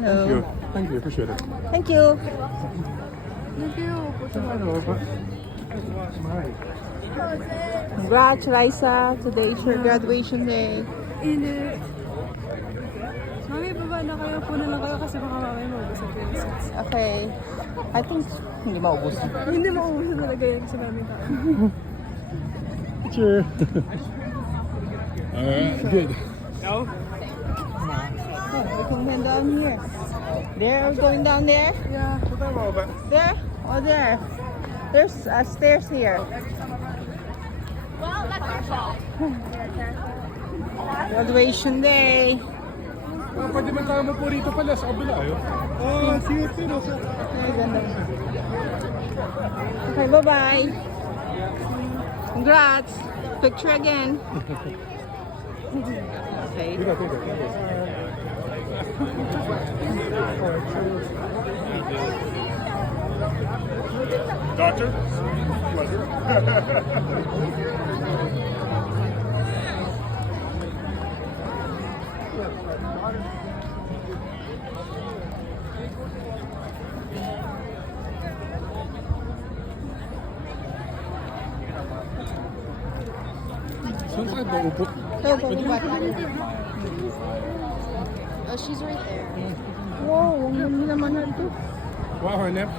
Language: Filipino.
Thank you. Hello. Thank you. Appreciate it. Thank you. Thank you. Hello. Congrats, Raisa. Today is your graduation day. Init. Mami, baba na kayo. Puna lang kayo kasi baka mamaya maubos ang classes. Okay. I think hindi maubos. Hindi maubos talaga yan kasi maraming tao. Picture. Alright, good. Oh, we're going down here. There, we're going down there. Yeah. There? Oh, there. There's stairs here. Well, that's your fault. Graduation day. Pwede man tayo po rito pala sa kabila. Oh, see you too. Ay, ganda. Okay, bye-bye. Congrats. Picture again. Okay. Doctor? Pleasure. Saan tayo ba upo? So, bye. Oh, she's right there. Wow, ang ganda naman na ito. Wow, Hanep.